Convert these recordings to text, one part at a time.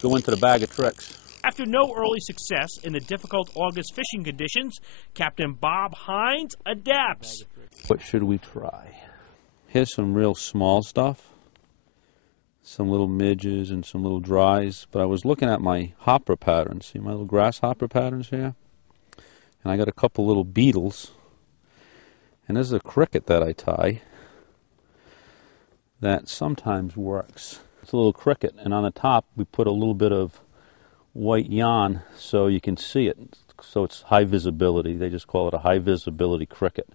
go into the bag of tricks. After no early success in the difficult August fishing conditions, Captain Bob Hines adapts. What should we try? Here's some real small stuff. Some little midges and some little dries. But I was looking at my hopper patterns. See my little grasshopper patterns here? And I got a couple little beetles. And there's a cricket that I tie that sometimes works. It's a little cricket, and on the top we put a little bit of white yarn so you can see it. So it's high visibility. They just call it a high visibility cricket.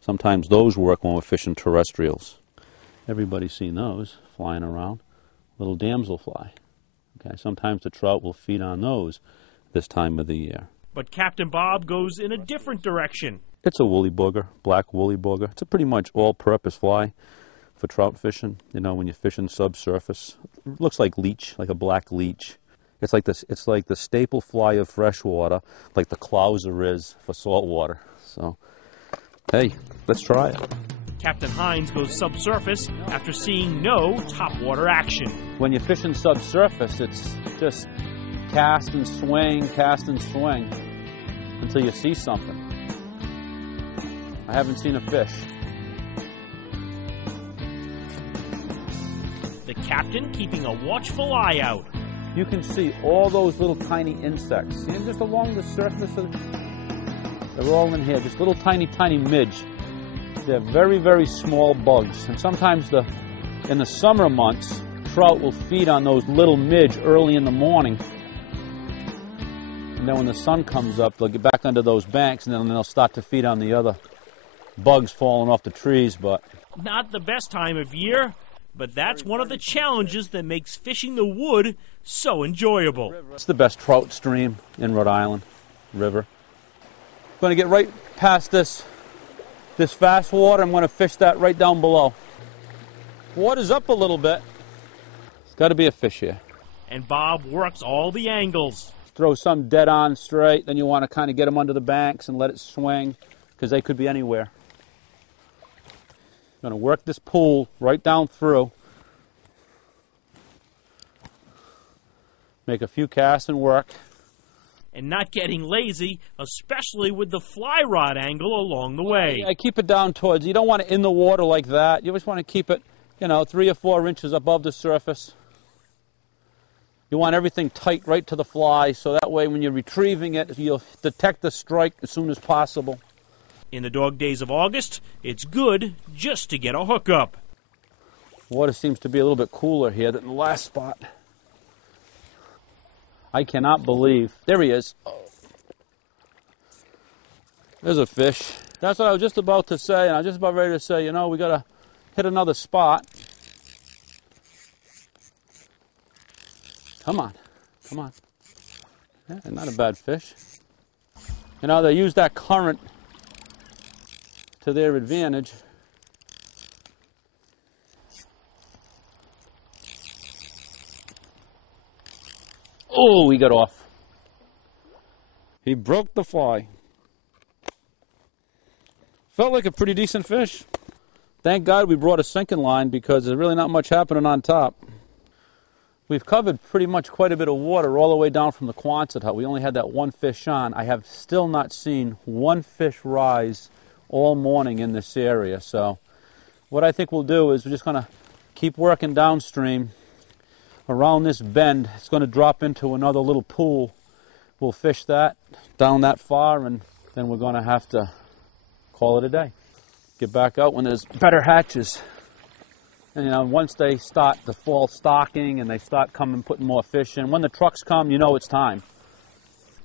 Sometimes those work when we're fishing terrestrials. Everybody's seen those flying around. Little damselfly. Okay, sometimes the trout will feed on those this time of the year. But Captain Bob goes in a different direction. It's a woolly booger, black woolly booger. It's a pretty much all-purpose fly for trout fishing. You know, when you're fishing subsurface, it looks like leech, like a black leech. It's like this. It's like the staple fly of freshwater, like the clouser is for saltwater. So, hey, let's try it. Captain Hines goes subsurface after seeing no topwater action. When you're fishing subsurface, it's just cast and swing until you see something. I haven't seen a fish. The captain keeping a watchful eye out. You can see all those little tiny insects. See them just along the surface of they're all in here, just little tiny midge. They're very, very small bugs. And sometimes in the summer months, trout will feed on those little midge early in the morning. And then when the sun comes up, they'll get back under those banks, and then they'll start to feed on the other bugs falling off the trees. But not the best time of year, but that's one of the challenges that makes fishing the wood so enjoyable. It's the best trout stream in Rhode Island River. I'm going to get right past this fast water. I'm going to fish that right down below. Water's up a little bit. There's got to be a fish here. And Bob works all the angles. Throw some dead on straight, then you want to kind of get them under the banks and let it swing, because they could be anywhere. I'm going to work this pool right down through. Make a few casts and work. And not getting lazy, especially with the fly rod angle along the way. I keep it down towards, you don't want it in the water like that. You just want to keep it, 3 or 4 inches above the surface. You want everything tight right to the fly, so that way when you're retrieving it, you'll detect the strike as soon as possible. In the dog days of August, it's good just to get a hookup. Water seems to be a little bit cooler here than the last spot. I cannot believe. There he is. There's a fish. That's what I was just about to say, and I was just about ready to say, we got to hit another spot. Come on. Yeah, not a bad fish. They use that current to their advantage. Oh, he got off. He broke the fly. Felt like a pretty decent fish. Thank God we brought a sinking line, because there's really not much happening on top. We've covered pretty much quite a bit of water all the way down from the Quonset hut. We only had that one fish on. I have still not seen one fish rise all morning in this area. So what I think we'll do is we're just going to keep working downstream around this bend. It's going to drop into another little pool. We'll fish that down that far, and then we're going to have to call it a day. Get back out when there's better hatches. And once they start the fall stocking and they start coming, putting more fish in, when the trucks come, it's time.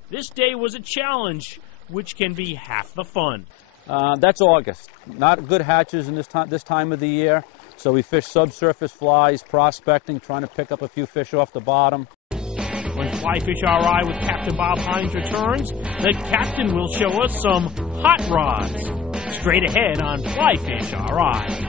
This day was a challenge, which can be half the fun. That's August. Not good hatches in this time of the year. So we fish subsurface flies, prospecting, trying to pick up a few fish off the bottom. When Fly Fish RI with Captain Bob Hines returns, the captain will show us some hot rods. Straight ahead on Fly Fish RI.